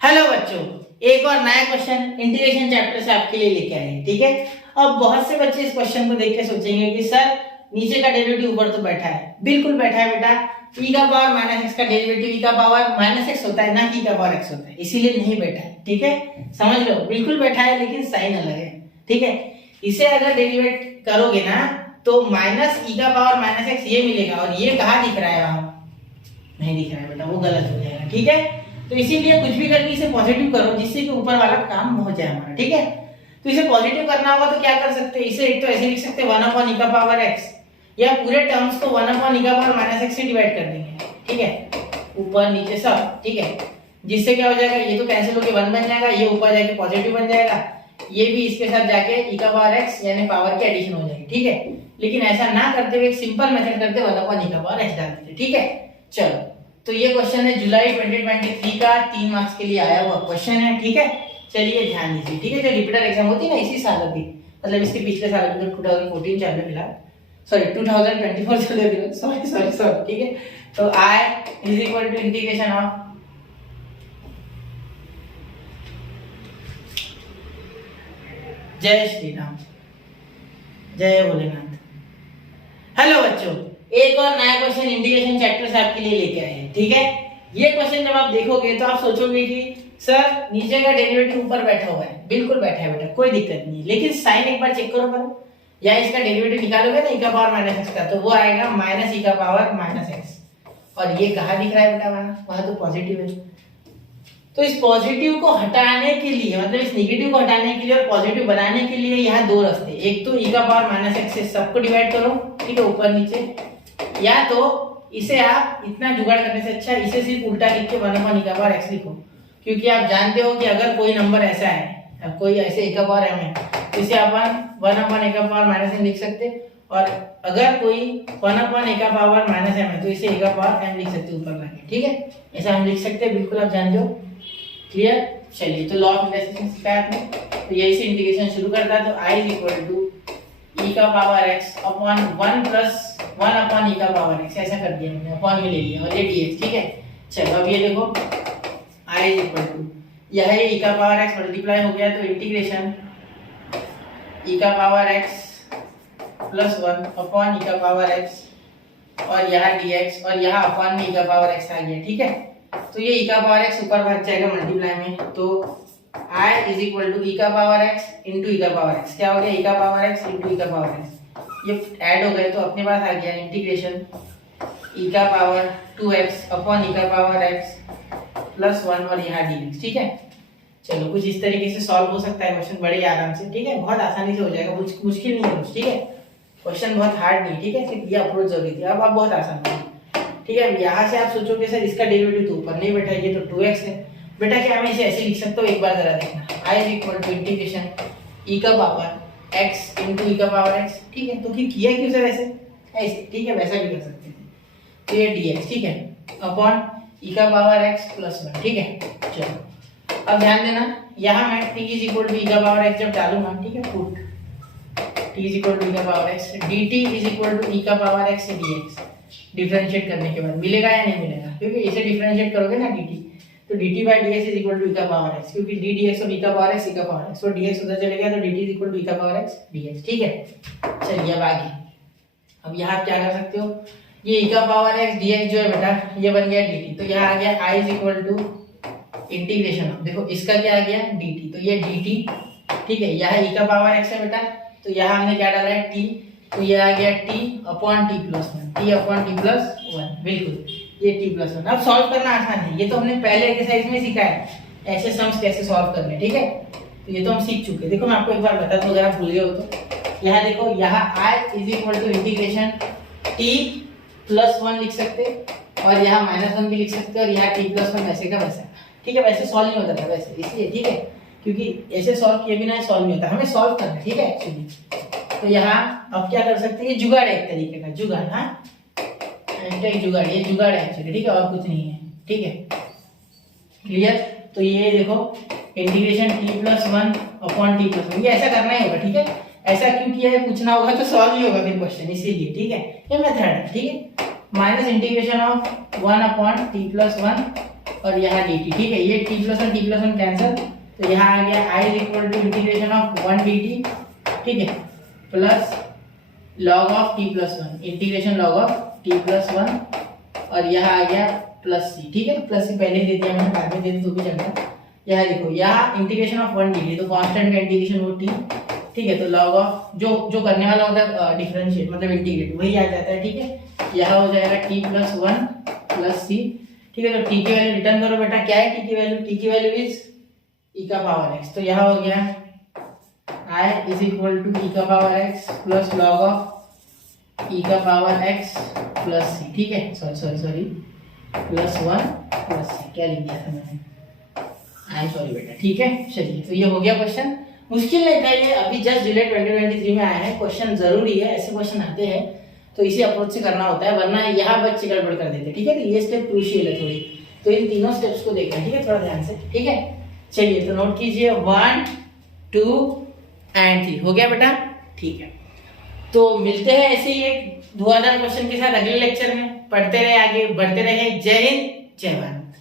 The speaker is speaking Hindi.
हेलो बच्चों, एक और नया क्वेश्चन इंटीग्रेशन चैप्टर से आपके लिए लेके आए हैं। ठीक है। अब बहुत से बच्चे इस क्वेश्चन को देख के सोचेंगे कि सर नीचे का डेरिवेटिव ऊपर तो बैठा है। बिल्कुल बैठा है बेटा। e का पावर माइनस एक्स का डेरिवेटिव e का पावर माइनस एक्स होता है, ना कि e का पावर x होता है, इसीलिए नहीं बैठा है। ठीक है, समझ लो, बिल्कुल बैठा है लेकिन साइन अलग है। ठीक है, इसे अगर डेरिवेट करोगे ना तो माइनस e का पावर माइनस एक्स ये मिलेगा, और ये कहाँ दिख रहा है? वहां नहीं दिख रहा है बेटा, वो गलत हो जाएगा। ठीक है, तो इसीलिए कुछ भी करके इसे पॉजिटिव करो जिससे कि ऊपर वाला काम हो जाए हमारा। ठीक है, तो इसे पॉजिटिव करना होगा तो क्या कर सकते हैं? इसे एक तो ऐसे लिख सकते हैं 1/e का पावर x, या पूरे टर्म्स को 1/e का पावर माइनस x से डिवाइड कर देंगे। ठीक है, ऊपर नीचे सब। ठीक है, जिससे क्या हो जाएगा, ये तो कैंसिल होके 1 बन जाएगा, ये ऊपर जाके पॉजिटिव बन जाएगा, ये भी इसके साथ जाके e का पावर x यानी पावर की एडिशन हो जाएगी। ठीक है, लेकिन ऐसा ना करते हुए एक सिंपल मेथड करते 1/e का पावर x डाल देते। ठीक है, चलो, तो ये क्वेश्चन है जुलाई 2023 का 3 मार्क्स के लिए आया हुआ क्वेश्चन है। ठीक है, चलिए ध्यान दीजिए। ठीक है, जो रिपीटर एग्जाम होती है ना इसी साल अभी, मतलब इसके पिछले साल अभी तो 2014 चल रहा फिलहाल, सॉरी 2024 चल रहा, सॉरी। ठीक है, तो i is equal to integration of जय श्री राम, जय भोलेनाथ। हेलो बच्चों, एक और नया क्वेश्चन इंटीग्रेशन चैप्टर से आपके लिए लेके आए हैं। ठीक है, ये क्वेश्चन जब आप देखोगे तो आप सोचोगे कि सर नीचे का डेरिवेटिव ऊपर बैठा हुआ है। बिल्कुल बैठा है बेटा, कोई दिक्कत नहीं, लेकिन साइन एक बार चेक करो, या इसका डेरिवेटिव निकालोगे ना e का पावर माइनस एक्स का, तो वो आएगा माइनस e का पावर माइनस एक्स, और ये कहाँ दिख रहा है बेटा? वहां तो पॉजिटिव है। तो इस पॉजिटिव को हटाने के लिए, मतलब इस नेगेटिव को हटाने के लिए और पॉजिटिव बनाने के लिए यहाँ दो रास्ते, एक तो e का पावर माइनस एक्स से सबको डिवाइड करो, ठीक है, ऊपर नीचे, या तो इसे आप इतना जुगाड़ करने से अच्छा इसे सिर्फ उल्टा लिख के 1/e का पावर x लिखो, क्योंकि आप जानते हो कि अगर कोई नंबर ऐसा है, कोई ऐसे e का पावर m है, तो इसे अपन 1/e का पावर माइनस m लिख सकते, और अगर कोई 1/e का पावर माइनस m है तो इसे e का पावर m लिख सकते ऊपर लाके। ठीक है, ऐसा हम लिख सकते हैं, बिल्कुल आप जानते हो। क्लियर? चलिए, तो लॉ ऑफ इंटीग्रेशन सिखाया आपने, तो यही से इंटीग्रेशन शुरू करता है। तो i is equal to e का power x upon 1 plus 1/e का पावर x, ऐसा कर दिया मैंने, अपॉन में ले लिया, और ये dx। ठीक है, चलो अब ये देखो i इज इक्वल टू, यह है e का पावर x मल्टीप्लाई हो गया, तो इंटीग्रेशन e का power x plus 1 upon e का पावर x, और यहाँ dx, और यहाँ अपॉन में e का पावर x आ गया। ठीक है, तो ये e का पावर x ऊपर भाग जाएगा मल्टीप्लाई में, तो i is equal to e का पावर x इंटू e का पावर x, क्या हो गया? e का पावर x इंटू e का पावर x, ये ऐड हो गए तो अपने पास आ गया इंटीग्रेशन e का पावर 2x अपॉन e का पावर x प्लस 1, और यहाँ dx। ठीक है, चलो, कुछ इस तरीके से सॉल्व हो सकता है क्वेश्चन बड़े आराम से। ठीक है, बहुत आसानी से हो जाएगा, मुश्किल नहीं है कुछ। ठीक है, क्वेश्चन बहुत हार्ड नहीं। ठीक है, सिर्फ ये अप्रोच जरूरी थी, अब आप बहुत आसान है। ठीक है, यहाँ से आप सोचोगे सर इसका डेरिवेटिव तो ऊपर नहीं बैठा, ये तो 2x है। बेटा क्या मैं इसे ऐसे लिख सकता हूँ? एक बार जरा देखना, i is equal to integration e का पावर x इंटू e का पावर x। ठीक है, तो फिर किया क्यों सर ऐसे? ऐसे, ठीक है, वैसा भी कर सकते थे, तो ये dx। ठीक है, अपॉन e का पावर x प्लस 1। ठीक है, चलो अब ध्यान देना, यहाँ मैं t is equal to e का पावर x जब डालूंगा, ठीक है, put t is equal to e का power x, dt is equal to e का पावर x से dx, डिफरेंशिएट करने के बाद मिलेगा या नहीं मिलेगा? क्योंकि इसे डिफरेंशिएट करोगे ना dt, तो dt by dx is equal to e का पावर x, क्योंकि d dx और e का पावर x e का पावर x, तो dx उधर चले गया, तो dt is equal to e का पावर x dx। ठीक है, चलिए अब आगे, अब यहाँ आप क्या कर सकते हो, ये e का पावर x dx जो है बेटा, ये बन गया dt, तो यहाँ आ गया i is equal to integration, देखो इसका क्या आ गया dt, तो ये dt। ठीक है, यहाँ e का पावर x है बेटा, तो यहाँ हमने क्या डाला है t, तो ये आ गया t upon t plus 1, t upon t plus 1, बिल्कुल ये t प्लस 1। अब सॉल्व करना आसान है, ये तो हमने पहले एक्सरसाइज में सीखा है, ऐसे सम्स कैसे सॉल्व करने। ठीक है, तो ये तो हम सीख चुके हैं। देखो मैं आपको एक बार बता दूं अगर आप भूल गए हो तो, यहाँ देखो, यहाँ i is equal to integration t plus 1 लिख सकते, और यहाँ -1 भी लिख सकते, और यहाँ t प्लस 1 वैसे का वैसा। ठीक है, वैसे सॉल्व नहीं होता था वैसे, इसलिए। ठीक है, क्योंकि ऐसे सॉल्व किए बिना सॉल्व नहीं होता, हमें सॉल्व करना है। ठीक है, एक्चुअली तो यहाँ अब क्या कर सकते हैं, ये जुगाड़ है एक तरीके का, जुगाड़। हाँ, जुगाड़, ये जुगाड़ है एक्चुअली। ठीक है, और कुछ नहीं है। ठीक है, क्लियर? तो ये देखो integration t plus 1 upon t plus 1, ये ऐसा करना ही होगा। ठीक है, ऐसा क्यों किया है पूछना होगा तो सॉल्व ही होगा फिर क्वेश्चन, इसीलिए। ठीक है, ये मेथड है। ठीक है, minus integration of 1 upon t plus 1 और यहाँ dt, ठीक है। ये t प्लस वन कैंसिल, तो यहाँ आ गया i is equal to integration of 1 dt, ठीक है, plus log of t plus one, integration log of t plus one, और यहाँ आ गया प्लस c, ठीक है। प्लस c पहले ही दे दिया मैंने, बाद में दे दिया तो भी चलता। यहाँ देखो, यहाँ इंटीग्रेशन ऑफ 1 dt, तो कांस्टेंट का इंटीग्रेशन वो t, ठीक है। तो log ऑफ जो करने वाला होता है डिफरेंशिएट मतलब इंटीग्रेट, वही आ जाता है, ठीक है। यहाँ हो जाएगा t plus one plus c, ठीक है। तो t की वैल्यू रिटर्न करो बेटा, क्या है t की वैल्यू? t की वैल्यू इज e का पावर x, तो यहाँ हो गया i is equal to e का power x plus log of e का पावर x प्लस सी, ठीक है। Sorry plus one plus c, क्या लिख दिया था मैंने? आई सॉरी बेटा, ठीक है। चलिए, तो ये हो गया क्वेश्चन। मुश्किल नहीं था ये, अभी जस्ट जुलाई 2023 में आया है। क्वेश्चन जरूरी है, ऐसे क्वेश्चन आते हैं तो इसी अप्रोच से करना होता है, वरना यहाँ बच्चे गड़बड़ कर देते, ठीक है। तो ये स्टेप क्रूशियल है थोड़ी, तो इन तीनों स्टेप्स को देखना, ठीक है, थोड़ा ध्यान से, ठीक है। चलिए, तो नोट कीजिए 1 2 एंड 3 हो गया बेटा, ठीक है। तो मिलते हैं ऐसे ही एक धुआंधार क्वेश्चन के साथ अगले लेक्चर में। पढ़ते रहे, आगे बढ़ते रहे। जय हिंद, जय भारत।